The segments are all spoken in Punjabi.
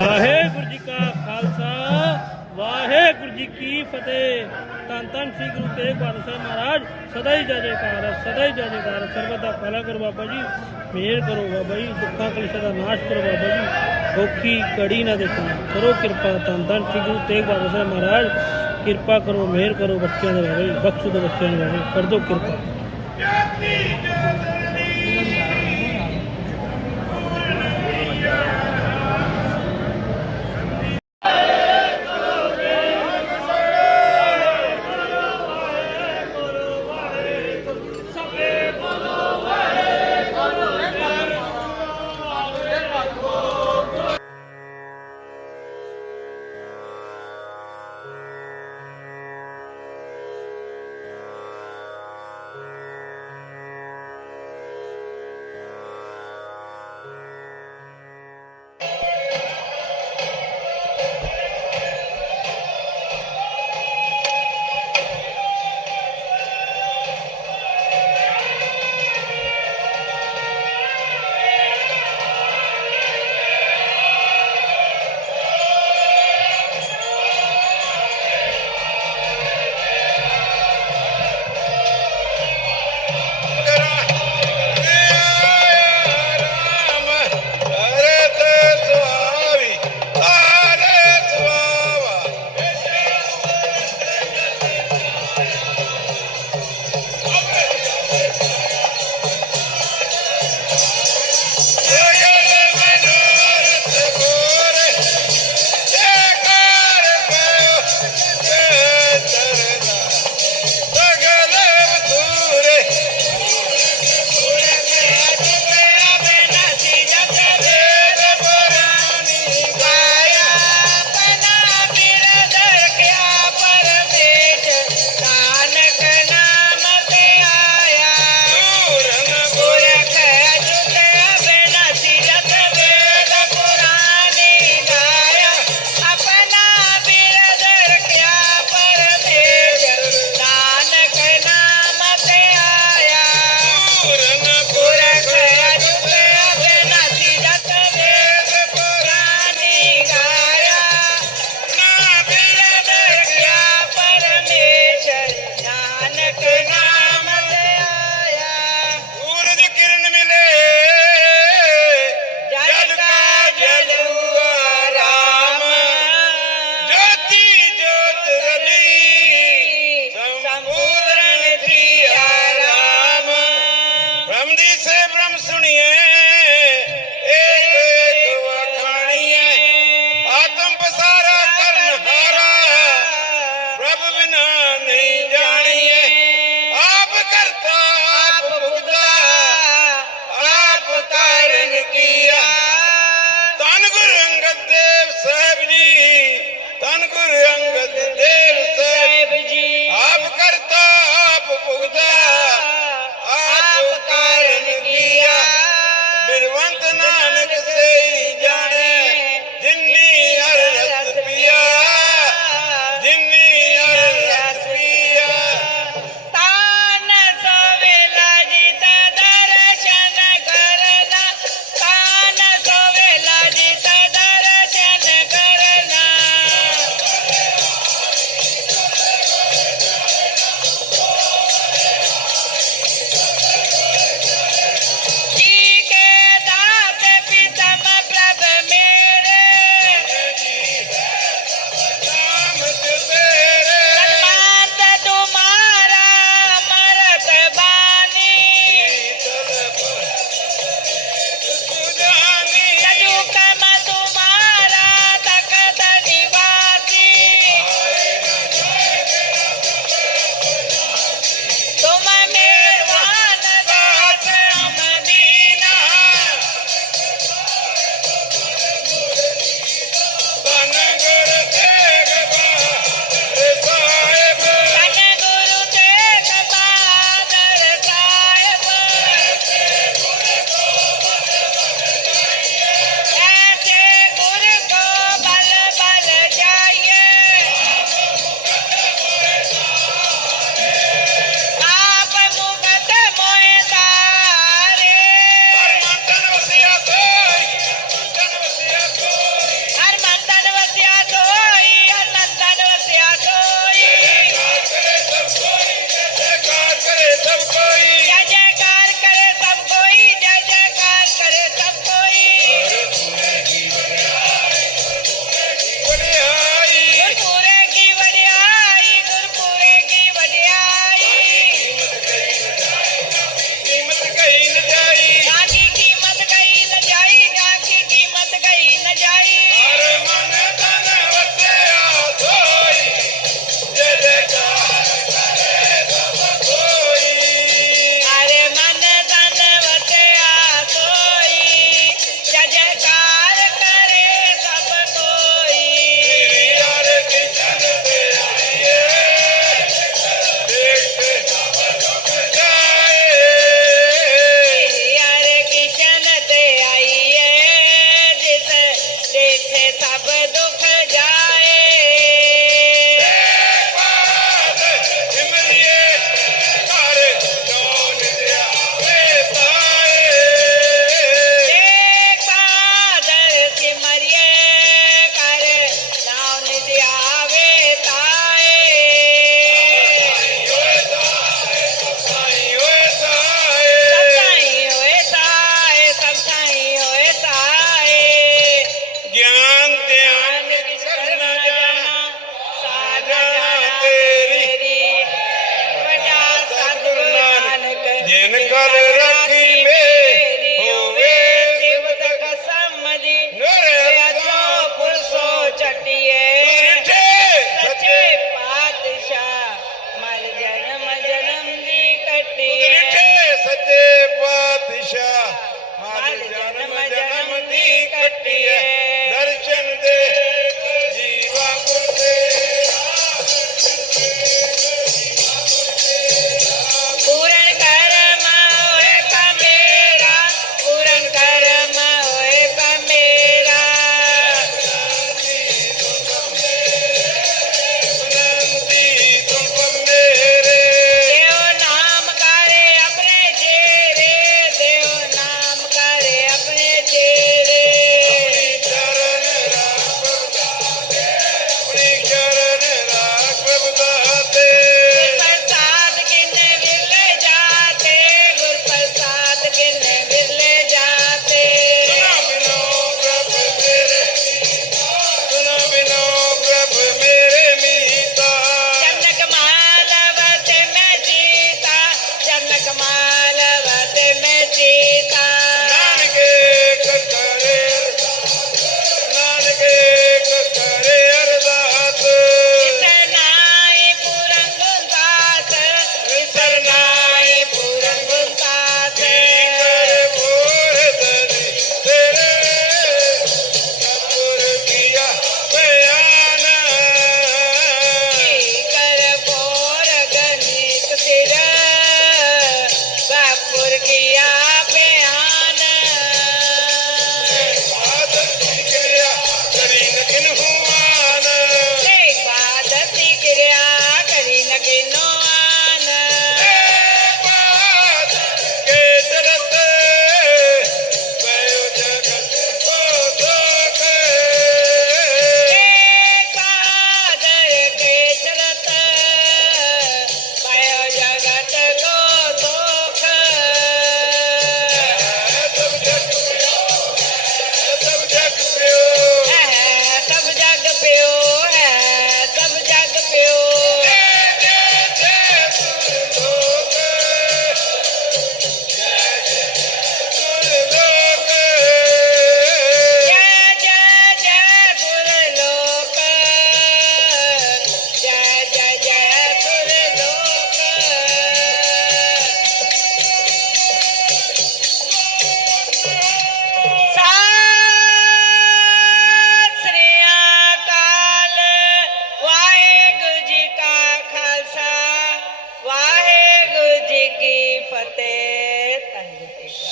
ਵਾਹਿਗੁਰੂ ਜੀ ਕਾ ਖਾਲਸਾ ਵਾਹਿਗੁਰੂ ਜੀ ਕੀ ਫਤਿਹ। ਧੰਨ ਧੰਨ ਸ੍ਰੀ ਗੁਰੂ ਤੇਗ ਬਹਾਦਰ ਸਾਹਿਬ ਮਹਾਰਾਜ ਸਦਾ ਹੀ ਜੈ ਜੈਕਾਰ ਹੈ, ਸਦਾ ਹੀ ਜੈ ਜੈਕਾਰ ਸਰਬਤ ਦਾ ਭਲਾ ਕਰੋ ਬਾਬਾ ਜੀ ਮਿਹਰ ਕਰੋ ਬਾਬਾ ਜੀ ਦੁੱਖਾਂ ਕਲੇਸ਼ਾਂ ਦਾ ਨਾਸ਼ ਕਰੋ ਬਾਬਾ ਜੀ ਔਖੀ ਕੜੀ ਨਾ ਦੇਖੋ। ਕਰੋ ਕਿਰਪਾ ਧੰਨ ਧੰਨ ਸ੍ਰੀ ਗੁਰੂ ਤੇਗ ਬਹਾਦਰ ਸਾਹਿਬ ਮਹਾਰਾਜ ਕਿਰਪਾ ਕਰੋ ਮਿਹਰ ਕਰੋ ਬੱਚਿਆਂ ਦੇ ਬਾਬਾ ਜੀ ਬਖਸ਼ੋ ਦੇ ਬੱਚਿਆਂ ਦੇ ਬਾਬਾ ਕਰ ਦਿਓ ਕਿਰਪਾ।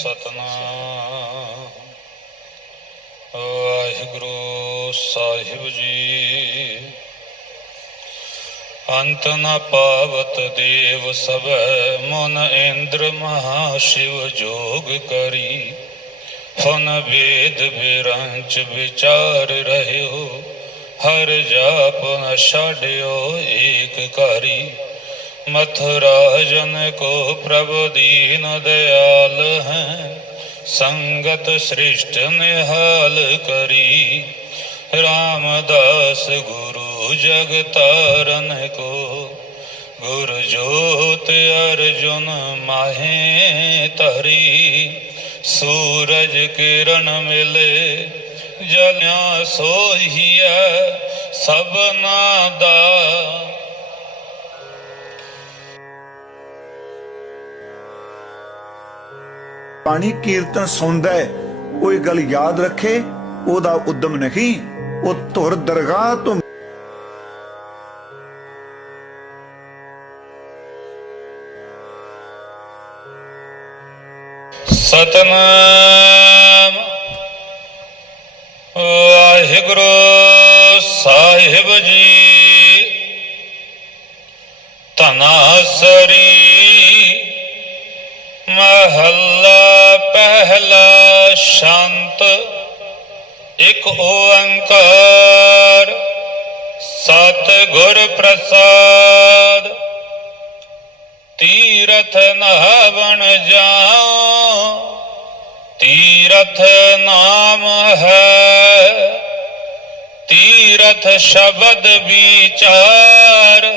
ਸਤਨਾਮ। ਵਾਹਿਗੁਰੂ ਸਾਹਿਬ ਜੀ। ਅੰਤ ਨ ਪਾਵਤ ਦੇਵ ਸਭੈ ਮਨ ਇੰਦਰ ਮਹਾ ਸ਼ਿਵ ਜੋਗ ਕਰੀ। ਫਨ ਵੇਦ ਬਿਰੰਚ ਵਿਚਾਰ ਰਹਿਓ। ਹਰ ਜਾਪ ਨ ਛਾੜਿਓ ਏਕ ਕਰੀ। ਮਥੁਰਾ ਜਨ ਕੋ ਪ੍ਰਭ ਦੀਨ ਦਇਆਲ ਹੈ, ਸੰਗਤ ਸ੍ਰਿਸ਼ਟ ਨਿਹਾਲ ਕਰੀ। ਰਾਮਦਾਸ ਗੁਰੂ ਜਗ ਤਾਰਨ ਕੋ, ਗੁਰ ਜੋਤ ਅਰਜੁਨ ਮਾਹੇ ਧਰੀ। ਸੂਰਜ ਕਿਰਨ ਮਿਲੇ, ਜਲਿਆ ਸੋਹੀਐ ਸਭਨਾ ਦਾ। ਬਾਣੀ ਕੀਰਤਨ ਸੁਣਦਾ ਹੈ ਉਹ ਗੱਲ ਯਾਦ ਰੱਖੇ, ਉਹਦਾ ਉਦਮ ਨਹੀਂ, ਉਹ ਧੁਰ ਦਰਗਾਹ ਤੋਂ ਸਤਨਾਮ ਵਾਹਿਗੁਰੂ ਸ਼ਾਂਤ, ਇੱਕ ਓੰਕਾਰ ਸਤ ਗੁਰ ਪ੍ਰਸਾਦ। ਤੀਰਥ ਨਹਾਵਣ ਜਾਉ, ਤੀਰਥ ਨਾਮ ਹੈ। ਤੀਰਥ ਸ਼ਬਦ ਵਿਚਾਰ,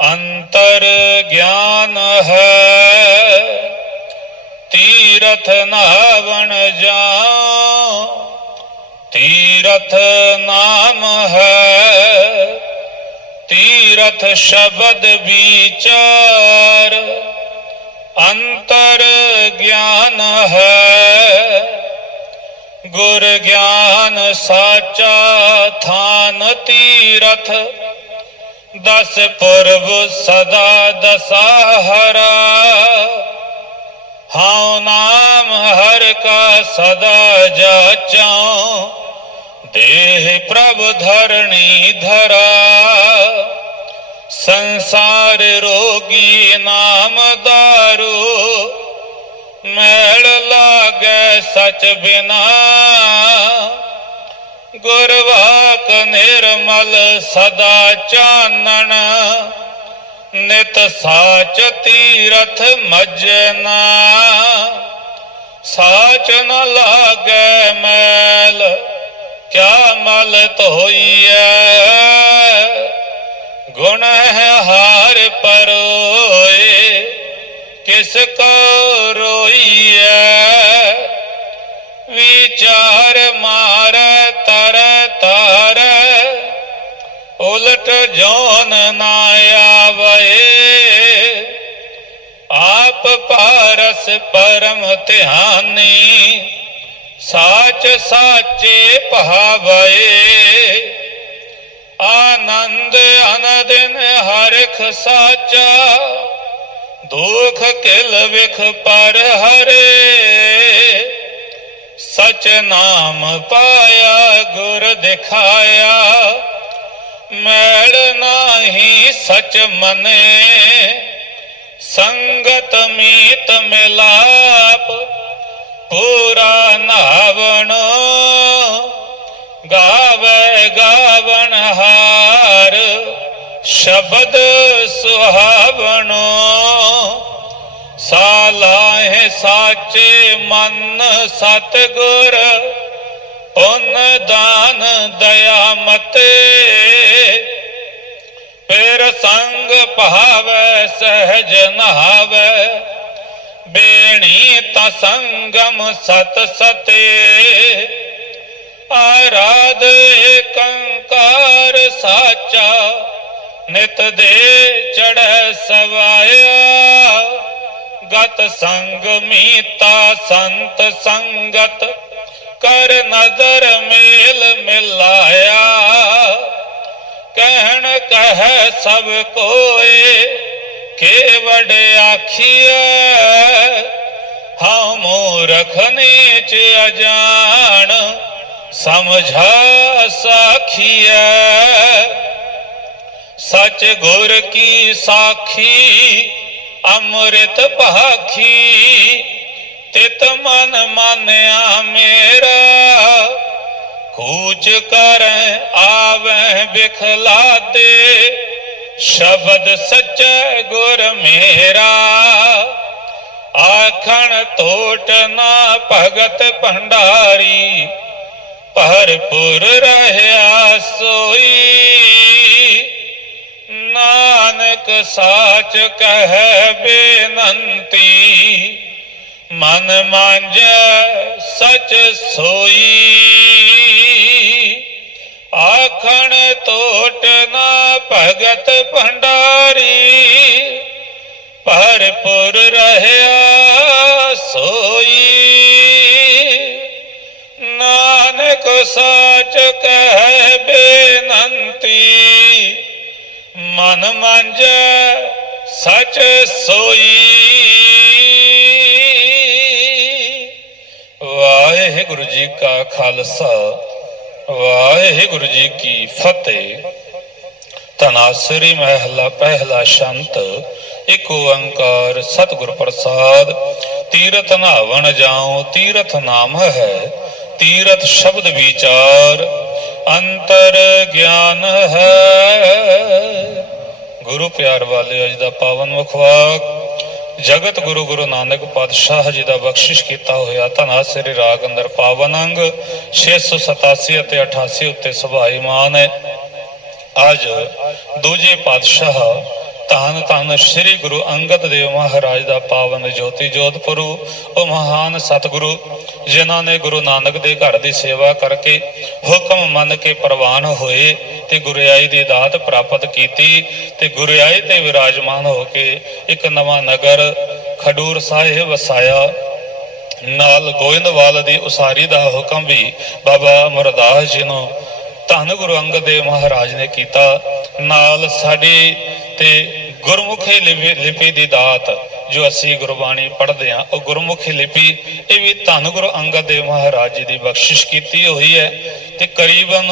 ਅੰਤਰ ਗਿਆਨ ਹੈ। ਤੀਰਥ ਨਹਾਵਣ ਜਾ ਤੀਰਥ ਨਾਮ ਹੈ, ਤੀਰਥ ਸ਼ਬਦ ਵਿਚਾਰ। ਅੰਤਰ ਗਿਆਨ ਹੈ, ਗੁਰ ਗਿਆਨ ਸਾਚਾ ਥਾਨ ਤੀਰਥ। ਦਸ ਪੁਰਬ ਸਦਾ ਦਸਾਹਰਾ ਹਉ ਨਾਮ ਹਰ ਕਾ ਸਦਾ ਜਾਚਾਂ, ਦੇਹ ਪ੍ਰਭ ਧਰਣੀ ਧਰਾ। ਸੰਸਾਰ ਰੋਗੀ ਨਾਮ ਦਾਰੂ, ਮੈਲ ਲਾਗੈ ਸਚ ਬਿਨਾ। ਗੁਰਵਾਕ ਨਿਰਮਲ ਸਦਾ ਚਾ ਨਿਤ ਸਾਚ ਤੀਰਥ ਮਜਨਾ, ਸਾਚ ਨ ਲਾਗੇ ਮੈਲ, ਕਿਆ ਮਲ ਧੋਈਐ? ਗੁਣ ਹੈ ਹਾਰ ਪਰੋਏ, ਕਿਸ ਕੋ ਰੋਈਐ? ਵਿਚਾਰ ਮਾਰ, ਤਰ ਤਰ ਉਲਟ ਜੋਨ ਨਾ ਆਵੇ ਆਪ ਪਾਰਸ ਪਰਮ ਧਿਆਨੀ, ਸਾਚ ਸਾਚੇ ਭਾਵੇ ਆਨੰਦ ਅਨਦਿਨ ਹਰਿਖ ਸਾਚਾ, ਦੁਖ ਕਿਲ ਵਿਖ ਪਰ ਹਰੇ। ਸਚ ਨਾਮ ਪਾਇਆ, ਗੁਰ ਦਿਖਾਇਆ ਮੈਲ ਨਾਹੀ ਸਚ ਮਨੇ, ਸੰਗਤ ਮੀਤ ਮਿਲਾਪ, ਪੂਰਾ ਨਾਵਣ ਗਾਵੇ ਗਾਵਣ ਹਾਰ, ਸ਼ਬਦ ਸੁਹਾਵਣੋ। ਸਾਲਾਹੇ ਸਾਚੇ ਮਨ ਸਤਗੁਰ ਪੁੰਨ ਦਾਨ ਦਇਆ ਮਤੇ, ਫਿਰ ਸੰਗ ਭਾਵੈ, ਸਹਿਜ ਨਹਾਵੈ। ਬੇਣੀ ਤਾ ਸੰਗਮ ਸਤ ਸਤੇ, ਆਰਾਧ ਕੰਕਾਰ ਸਾਚਾ, ਨਿਤ ਦੇ ਚੜ੍ਹੈ ਸਵਾਇਆ। ਗਤ ਸੰਗ ਮੀਤਾ ਸੰਤ ਸੰਗਤ कर नज़र मेल मिलाया। कहन कह सब कोए के बड़े आखिया हम रखने च अजान समझा साखिया सच गुर की साखी, अमृत पाखी ਤਿਤ ਮਨ ਮਾਨਿਆ ਮੇਰਾ ਕੂਚ ਕਰ ਆਵੈ ਬਿਖਲਾਦੇ ਸ਼ਬਦ ਸੱਚੈ ਗੁਰ ਮੇਰਾ। ਆਖਣ ਟੋਟ ਨਾ ਭਗਤ ਭੰਡਾਰੀ, ਭਰਪੁਰ ਰਹਿਆ ਸੋਈ। ਨਾਨਕ ਸਾਚ ਕਹਿ ਬੇਨੰਤੀ ਮਨ ਮੰਜ ਸਚ ਸੋਈ। ਆਖਣ ਟੋਟ ਨਾ ਭਗਤ ਭੰਡਾਰੀ, ਭਰਪੁਰ ਰਹਿਆ ਸੋਈ। ਨਾਨਕ ਸਾਚ ਕਹਿ ਬੇਨੰਤੀ, ਮਨ ਮੰਜ ਸਚ ਸੋਈ। ਵਾਹਿਗੁਰੂ ਜੀ ਕਾ ਖਾਲਸਾ, ਵਾਹਿਗੁਰੂ ਜੀ ਕੀ ਫਤਿਹ। ਤਨਾਸਰੀ ਮਹਿਲਾ, ਪਹਿਲਾ ਸ਼ੰਤ, ਇੱਕ ਓੰਕਾਰ ਸਤਿਗੁਰ ਪ੍ਰਸਾਦ। ਤੀਰਥ ਨਾਵਣ ਜਾਉ, ਤੀਰਥ ਨਾਮ ਹੈ, ਤੀਰਥ ਸ਼ਬਦ ਵਿਚਾਰ। ਅੰਤਰ ਗਿਆਨ ਹੈ। ਗੁਰੂ ਪਿਆਰ ਵਾਲੇ ਅੱਜ ਦਾ ਪਾਵਨ ਮੁਖਵਾਕ ਜਗਤ ਗੁਰੂ ਗੁਰੂ ਨਾਨਕ ਪਾਤਸ਼ਾਹ ਜੀ ਦਾ ਬਖਸ਼ਿਸ਼ ਕੀਤਾ ਹੋਇਆ ਧਨਾਸਰੀ ਰਾਗ ਅੰਦਰ ਪਾਵਨ ਅੰਗ 687 ਅਤੇ 88 ਉੱਤੇ ਸੁਭਾਈਮਾਨ ਹੈ। ਅੱਜ ਦੂਜੇ ਪਾਤਸ਼ਾਹ ਧੰਨ ਧੰਨ ਸ੍ਰੀ ਗੁਰੂ ਅੰਗਦ ਦੇਵ ਮਹਾਰਾਜ ਦਾ ਪਾਵਨ ਜੋਤੀ ਜੋਤਪੁਰੂ ਉਹ ਮਹਾਨ ਸਤਿਗੁਰੂ, ਜਿਨ੍ਹਾਂ ਨੇ ਗੁਰੂ ਨਾਨਕ ਦੇ ਘਰ ਦੀ ਸੇਵਾ ਕਰਕੇ ਹੁਕਮ ਮੰਨ ਕੇ ਪ੍ਰਵਾਨ ਹੋਏ ਤੇ ਗੁਰਿਆਈ ਦੀ ਦਾਤ ਪ੍ਰਾਪਤ ਕੀਤੀ ਤੇ ਗੁਰਿਆਈ ਤੇ ਵਿਰਾਜਮਾਨ ਹੋ ਕੇ ਇੱਕ ਨਵਾਂ ਨਗਰ ਖਡੂਰ ਸਾਹਿਬ ਵਸਾਇਆ। ਨਾਲ ਗੋਇੰਦਵਾਲ ਦੀ ਉਸਾਰੀ ਦਾ ਹੁਕਮ ਵੀ ਬਾਬਾ ਅਮਰਦਾਸ ਜੀ ਨੂੰ ਧੰਨ ਗੁਰੂ ਅੰਗਦ ਦੇਵ ਮਹਾਰਾਜ ਨੇ ਕੀਤਾ। ਨਾਲ ਸਾਡੀ ਤੇ ਗੁਰਮੁਖੀ ਲਿਪੀ ਲਿਪੀ ਦੀ ਦਾਤ ਜੋ ਅਸੀਂ ਗੁਰਬਾਣੀ ਪੜ੍ਹਦੇ ਹਾਂ, ਉਹ ਗੁਰਮੁਖੀ ਲਿਪੀ, ਇਹ ਵੀ ਧੰਨ ਗੁਰੂ ਅੰਗਦ ਦੇਵ ਮਹਾਰਾਜ ਜੀ ਦੀ ਬਖਸ਼ਿਸ਼ ਕੀਤੀ ਹੋਈ ਹੈ ਤੇ ਕਰੀਬਨ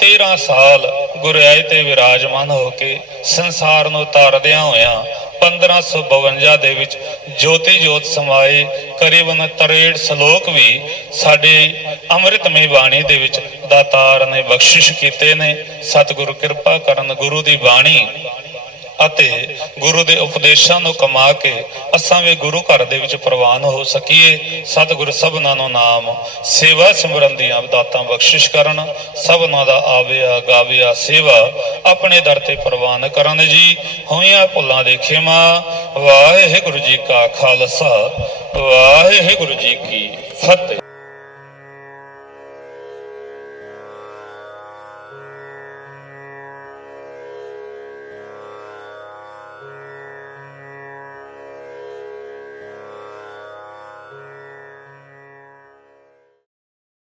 13 ਸਾਲ ਗੁਰਿਆਏ ਤੇ ਵਿਰਾਜਮਾਨ ਹੋ ਕੇ ਸੰਸਾਰ ਨੂੰ ਤਾਰਦਿਆਂ ਹੋਇਆਂ 1552 ਦੇ ਵਿੱਚ ਜੋਤੀ ਜੋਤ ਸਮਾਏ, ਕਰੀਬਨ 63 ਸ਼ਲੋਕ ਵੀ ਸਾਡੇ ਅੰਮ੍ਰਿਤਮਈ ਬਾਣੀ ਦੇ ਵਿੱਚ ਦਾਤਾਰ ਨੇ ਬਖਸ਼ਿਸ਼ ਕੀਤੇ ਨੇ। ਸਤਿਗੁਰੂ ਕਿਰਪਾ ਕਰਨ ਗੁਰੂ ਦੀ ਬਾਣੀ ਅਤੇ ਗੁਰੂ ਦੇ ਉਪਦੇਸ਼ਾਂ ਨੂੰ ਕਮਾ ਕੇ ਅਸਾਂ ਵੀ ਗੁਰੂ ਘਰ ਦੇ ਵਿੱਚ ਪ੍ਰਵਾਨ ਹੋ ਸਕੀਏ। ਸਤਿਗੁਰ ਸਭਨਾਂ ਨੂੰ ਨਾਮ, ਸੇਵਾ ਸਿਮਰਨ ਦੀਆਂ ਦਾਤਾਂ ਬਖਸ਼ਿਸ਼ ਕਰਨ। ਸਭਨਾਂ ਦਾ ਆਵਿਆ, ਗਾਵਿਆ, ਸੇਵਾ ਆਪਣੇ ਦਰ ਤੇ ਪ੍ਰਵਾਨ ਕਰਨ ਜੀ। ਹੋਈਆਂ ਭੁੱਲਾਂ ਦੇ ਖਿਮਾ, ਵਾਹਿਗੁਰੂ ਜੀ ਕਾ ਖਾਲਸਾ, ਵਾਹਿਗੁਰੂ ਜੀ ਕੀ ਫਤਿਹ।